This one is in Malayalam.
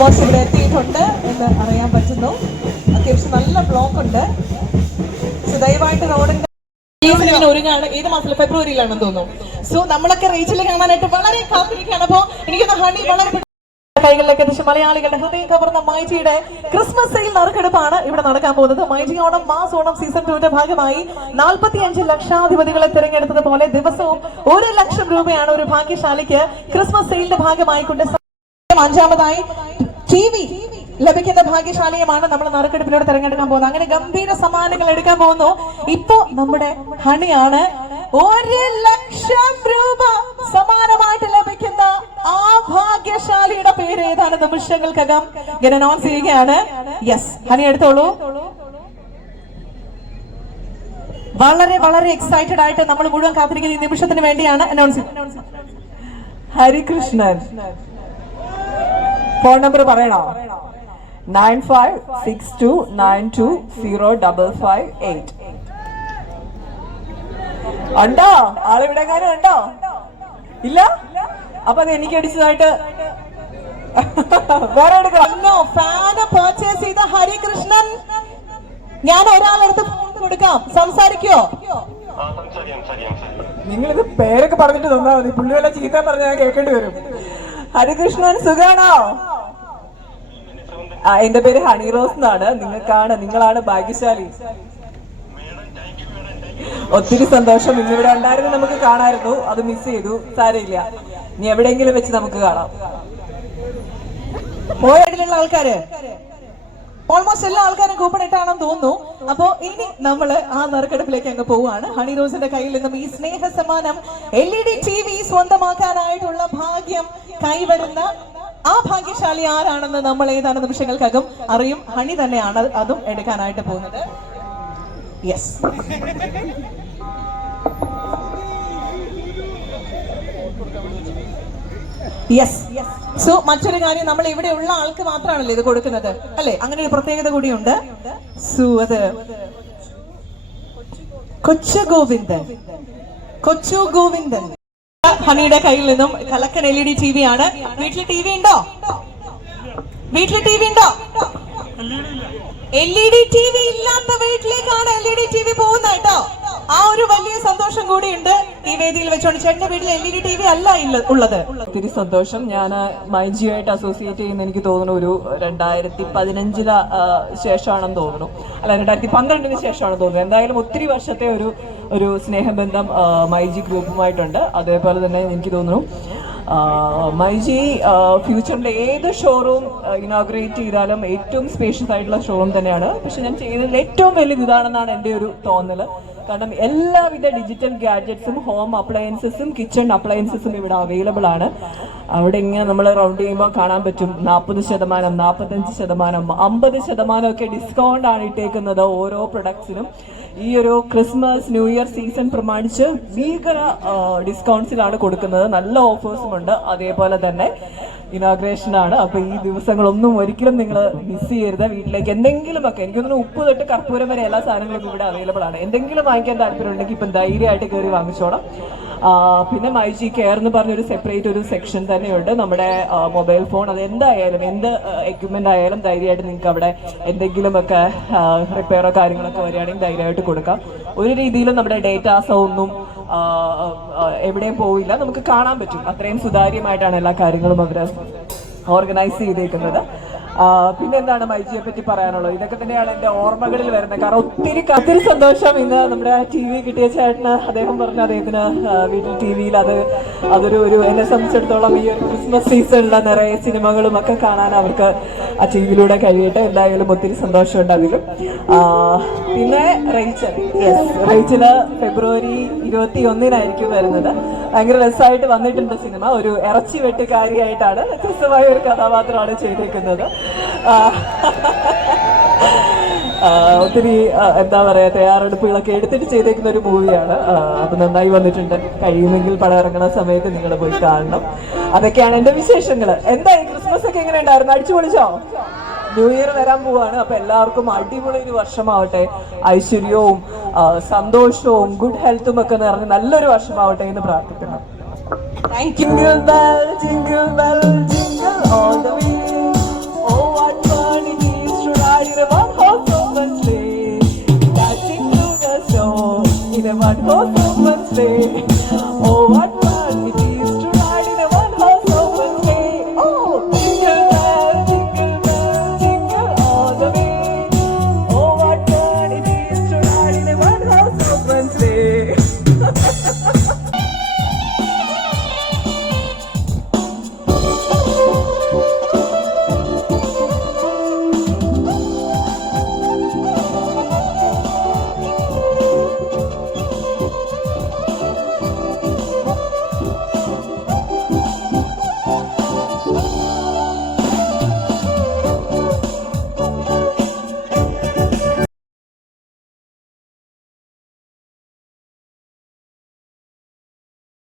ബോസ് ഇവിടെ എത്തിയിട്ടുണ്ട് എന്ന് അറിയാൻ പറ്റുന്നു. അത്യാവശ്യം നല്ല ബ്ലോക്ക് ഉണ്ട്. സോ ദയവായിട്ട് റോഡിന്റെ ഒരുങ്ങാണ്. ഏത് മാസത്തില്? ഫെബ്രുവരിയിലാണെന്ന് തോന്നുന്നു. സോ നമ്മളൊക്കെ റേച്ചിൽ കാണാനായിട്ട് വളരെ കാത്തിരിക്കുകയാണ്. അപ്പോ എനിക്കൊന്ന് ഹണി വളരെ കൈകളിലേക്ക് എത്തിച്ച് മലയാളികളുടെ ഹൃദയം കവർന്ന മൈജിയുടെ ക്രിസ്മസ് സെയിൽ നറുക്കെടുപ്പാണ് ഇവിടെ നടക്കാൻ പോകുന്നത്. മൈജി ഓണം മാസ് ഓണം സീസൺ 2ന്റെ ഭാഗമായി 45 ലക്ഷാധിപതികളെ തിരഞ്ഞെടുത്തതുപോലെ ദിവസവും 1 ലക്ഷം രൂപയാണ് ഒരു ഭാഗ്യശാലിക്ക് ക്രിസ്മസ് സെയിലിന്റെ ഭാഗമായി കൊണ്ട്. അഞ്ചാമതായി TV ലഭിക്കുന്ന ഭാഗ്യശാലിയുമാണ് നമ്മൾ നറുക്കെടുപ്പിലൂടെ തിരഞ്ഞെടുക്കാൻ പോകുന്നത്. അങ്ങനെ ഗംഭീര സമ്മാനങ്ങൾ എടുക്കാൻ പോകുന്നു. ഇപ്പോ നമ്മുടെ ഹണിയാണ് 1 ലക്ഷം രൂപ സമ്മാനമായിട്ട് ലഭിക്കുന്ന ആ ഭാഗ്യശാലിയുടെ പേര് ഏതാണ് നിമിഷങ്ങൾക്കകം ഇങ്ങനെ അനൗൺസ് ചെയ്യുകയാണ്. യെസ്, ഹണി എടുത്തോളൂ. വളരെ വളരെ എക്സൈറ്റഡ് ആയിട്ട് നമ്മൾ മുഴുവൻ കാത്തിരിക്കുന്ന ഈ നിമിഷത്തിന് വേണ്ടിയാണ് അനൗൺസ്. ഹരികൃഷ്ണൻ ഫോൺ നമ്പർ പറയണോ? 9562920558. ഉണ്ടോ? ആളിവിടെ എങ്ങാനും ഉണ്ടോ? ഇല്ല? അപ്പൊ അത് എനിക്ക് അടിച്ചതായിട്ട് വേറെ എടുക്കണോ? ഫാന് പർച്ചേസ് ചെയ്ത ഹരികൃഷ്ണൻ, ഞാൻ ഒരാളെടുത്ത് ഫോൺ കൊടുക്കാം, സംസാരിക്കോ? നിങ്ങളിത് പേരൊക്കെ പറഞ്ഞിട്ട് തന്നാ മതി. പുള്ളി വല്ല ചീത്ത പറഞ്ഞാൽ കേൾക്കേണ്ടി വരും. ഹരികൃഷ്ണൻ സുഖാണോ? എന്റെ പേര് ഹണി റോസ് എന്നാണ്. നിങ്ങളാണ് ഭാഗ്യശാലി. ഒത്തിരി സന്തോഷം. ഇന്നിവിടെ ഉണ്ടായിരുന്നു, നമുക്ക് കാണായിരുന്നു, അത് മിസ് ചെയ്തു. സാരമില്ല, ഇനി എവിടെയെങ്കിലും വെച്ച് നമുക്ക് കാണാം. പോയടിലുള്ള ആൾക്കാര് ഓൾമോസ്റ്റ് എല്ലാ ആൾക്കാരും കൂപ്പൺ ഇട്ടാണെന്ന് തോന്നുന്നു. അപ്പോ ഇനി നമ്മള് ആ നറുക്കെടുപ്പിലേക്ക് അങ്ങ് പോവുകയാണ്. ഹണി റോസിന്റെ കയ്യിൽ നിന്നും ഈ സ്നേഹ സമ്മാനം LED TV സ്വന്തമാക്കാനായിട്ടുള്ള ഭാഗ്യം കൈവരുന്ന ആ ഭാഗ്യശാലി ആരാണെന്ന് നമ്മൾ ഏതാനും നിമിഷങ്ങൾക്കകം അറിയും. ഹണി തന്നെയാണ് അതും എടുക്കാനായിട്ട് പോകുന്നത്. Yes, yes. സോ മറ്റൊരു കാര്യം, നമ്മൾ ഇവിടെ ഉള്ള ആൾക്ക് മാത്രമാണല്ലോ ഇത് കൊടുക്കുന്നത്, അല്ലെ? അങ്ങനെ ഒരു പ്രത്യേകത കൂടിയുണ്ട്. സോ അത് കൊച്ചു ഗോവിന്ദൻ ഹണിയുടെ കയ്യിൽ നിന്നും കലക്കൻ LED TV ആണ്. വീട്ടിൽ TV ഉണ്ടോ? LED TV ഇല്ലാത്ത വീട്ടിലേക്കാണ് LED TV പോകുന്നത് കേട്ടോ. ആ ഒരു വലിയ സന്തോഷം കൂടിയുണ്ട് ഈ വേദിയിൽ വെച്ചോണ്ട്. ചേട്ടന്റെ വീട്ടിൽ LED TV അല്ല ഉള്ളത്. ഒത്തിരി സന്തോഷം. ഞാൻ മൈജിയുമായിട്ട് അസോസിയേറ്റ് ചെയ്യുന്ന എനിക്ക് തോന്നുന്നു ഒരു 2015 ശേഷമാണെന്ന് തോന്നുന്നു, അല്ല 2012 ശേഷമാണെന്ന് തോന്നുന്നു. എന്തായാലും ഒത്തിരി വർഷത്തെ ഒരു സ്നേഹബന്ധം മൈജി ഗ്രൂപ്പുമായിട്ടുണ്ട്. അതേപോലെ തന്നെ എനിക്ക് തോന്നുന്നു മൈജി ഫ്യൂച്ചറിന്റെ ഏത് ഷോറൂം ഇനോഗ്രേറ്റ് ചെയ്താലും ഏറ്റവും സ്പേഷ്യസ് ആയിട്ടുള്ള ഷോറൂം തന്നെയാണ്. പക്ഷെ ഞാൻ ചെയ്യുന്നതിൽ ഏറ്റവും വലുത് ഇതാണെന്നാണ് എൻ്റെ ഒരു തോന്നൽ. കാരണം എല്ലാവിധ ഡിജിറ്റൽ ഗാഡ്ജറ്റ്സും ഹോം അപ്ലയൻസസും കിച്ചൺ അപ്ലയൻസസും ഇവിടെ അവൈലബിൾ ആണ്. അവിടെ ഇങ്ങനെ നമ്മൾ റൗണ്ട് ചെയ്യുമ്പോൾ കാണാൻ പറ്റും 40%, 45%, 50% ഒക്കെ ഡിസ്കൗണ്ട് ആണ് ഇട്ടേക്കുന്നത് ഓരോ പ്രൊഡക്ട്സിനും. ഈ ഒരു ക്രിസ്മസ് ന്യൂ ഇയർ സീസൺ പ്രമാണിച്ച് ഭീകര ഡിസ്കൗണ്ട്സിലാണ് കൊടുക്കുന്നത്. നല്ല ഓഫേഴ്സും ഉണ്ട്. അതേപോലെ തന്നെ ഇനോഗ്രേഷൻ ആണ്. അപ്പൊ ഈ ദിവസങ്ങളൊന്നും ഒരിക്കലും നിങ്ങൾ മിസ് ചെയ്യരുത്. വീട്ടിലേക്ക് എന്തെങ്കിലുമൊക്കെ, എനിക്കൊന്നും ഉപ്പ് തൊട്ട് കർപ്പൂരം വരെ എല്ലാ സാധനങ്ങളും ഇവിടെ അവൈലബിൾ ആണ്. എന്തെങ്കിലും വാങ്ങിക്കാൻ താല്പര്യം ഉണ്ടെങ്കിൽ ഇപ്പം ധൈര്യമായിട്ട് കയറി വാങ്ങിച്ചോളാം. പിന്നെ മൈജി കെയർ എന്ന് പറഞ്ഞൊരു സെപ്പറേറ്റ് ഒരു സെക്ഷൻ തന്നെയുണ്ട്. നമ്മുടെ മൊബൈൽ ഫോൺ, അത് എന്തായാലും എന്ത് എക്യുപ്മെന്റ് ആയാലും ധൈര്യമായിട്ട് നിങ്ങൾക്ക് അവിടെ എന്തെങ്കിലുമൊക്കെ റിപ്പയറോ കാര്യങ്ങളൊക്കെ വരികയാണെങ്കിൽ ധൈര്യമായിട്ട് കൊടുക്കാം. ഒരു രീതിയിലും നമ്മുടെ ഡേറ്റാസോ ഒന്നും എവിടെയും പോവില്ല, നമുക്ക് കാണാൻ പറ്റും. അത്രയും സുതാര്യമായിട്ടാണ് എല്ലാ കാര്യങ്ങളും അവർ ഓർഗനൈസ് ചെയ്തേക്കുന്നത്. പിന്നെ എന്താണ് മൈജിയെ പറ്റി പറയാനുള്ളത്? ഇതൊക്കെ തന്നെയാണ് എൻ്റെ ഓർമ്മകളിൽ വരുന്നത്. കാരണം ഒത്തിരി സന്തോഷം. ഇന്ന് നമ്മുടെ TV കിട്ടിയ ചേട്ടന് അദ്ദേഹം പറഞ്ഞു അദ്ദേഹത്തിന് വീട്ടിൽ TVയിൽ അതൊരു എന്നെ സംബന്ധിച്ചിടത്തോളം ഈ ഒരു ക്രിസ്മസ് സീസണിലെ നിറയെ സിനിമകളും ഒക്കെ കാണാൻ അവർക്ക് ആ TVയിലൂടെ കഴിയട്ടെ. എന്തായാലും ഒത്തിരി സന്തോഷമുണ്ട് അതിലും. പിന്നെ റേച്ചല് ഫെബ്രുവരി 21 വരുന്നത്. ഭയങ്കര രസമായിട്ട് വന്നിട്ടുണ്ട് സിനിമ. ഒരു ഇറച്ചി വെട്ടുകാരിയായിട്ടാണ്, വ്യത്യസ്തമായ ഒരു കഥാപാത്രമാണ് ചെയ്തേക്കുന്നത്. ഒത്തിരി എന്താ പറയാ തയ്യാറെടുപ്പുകളൊക്കെ എടുത്തിട്ട് ചെയ്തേക്കുന്ന ഒരു മൂവിയാണ്. അത് നന്നായി വന്നിട്ടുണ്ട്. കഴിയുമെങ്കിൽ പടം ഇറങ്ങുന്ന സമയത്ത് നിങ്ങൾ പോയി കാണണം. അതൊക്കെയാണ് എന്റെ വിശേഷങ്ങൾ. എന്തായി ക്രിസ്മസ് ഒക്കെ എങ്ങനെ ഉണ്ടായിരുന്നു? അടിച്ചു പൊളിച്ചോ? ന്യൂ ഇയർ വരാൻ പോവാണ്. അപ്പൊ എല്ലാവർക്കും അടിപൊളി ഒരു വർഷമാവട്ടെ. ഐശ്വര്യവും സന്തോഷവും ഗുഡ് ഹെൽത്തും ഒക്കെ നിറഞ്ഞ് നല്ലൊരു വർഷമാവട്ടെ എന്ന് പ്രാർത്ഥിക്കണം. Jingle bell, jingle bell, jingle all the way.